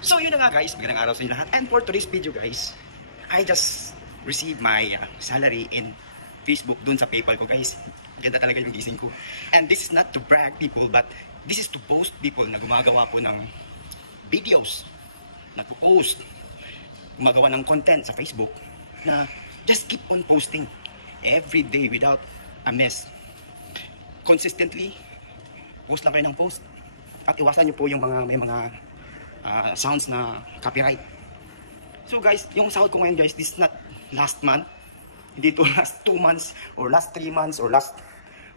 So yun na nga guys, magandang araw sa inyo lahat. And for today's video guys, I just received my salary in Facebook dun sa PayPal ko guys. Ganda talaga yung gising ko. And this is not to brag people, but this is to boast people na gumagawa po ng videos, nagpo-post, gumagawa ng content sa Facebook na just keep on posting every day without a mess. Consistently, post lang kayo ng post. At iwasan nyo po yung may mga sounds na copyright. So guys, yung sahod ko ngayon guys, this is not last month. Hindi to last 2 months or last 3 months or last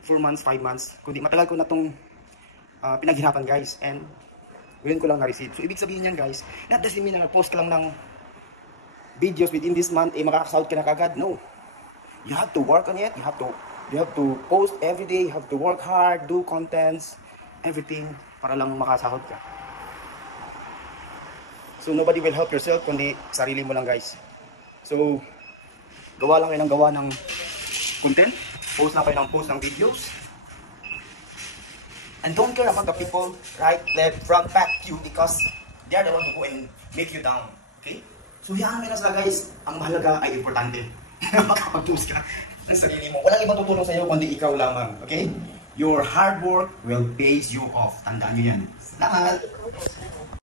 4 months, 5 months. Kundi matagal ko na itong pinaghirapan guys. And ngayon ko lang na-receive. So ibig sabihin yan guys, not doesn't mean na nag-post ka lang ng videos within this month, makakasahod ka na kagad. No. You have to work on it. You have to post every day. You have to work hard, do contents, everything para lang makasahod ka. So nobody will help yourself kundi sarili mo lang guys. So gawa lang kayo ng gawa ng content, post lang kayo ng post ng videos. And don't care about the people right, left, front, back you because they are the one who go and make you down. Okay? So yan na sila guys, ang mahalaga ay importante. Makapag-post ka ng sarili mo. Walang ibang tutulong sa iyo kundi ikaw lamang. Okay? Your hard work will pay you off. Tandaan nyo yan. Salamat!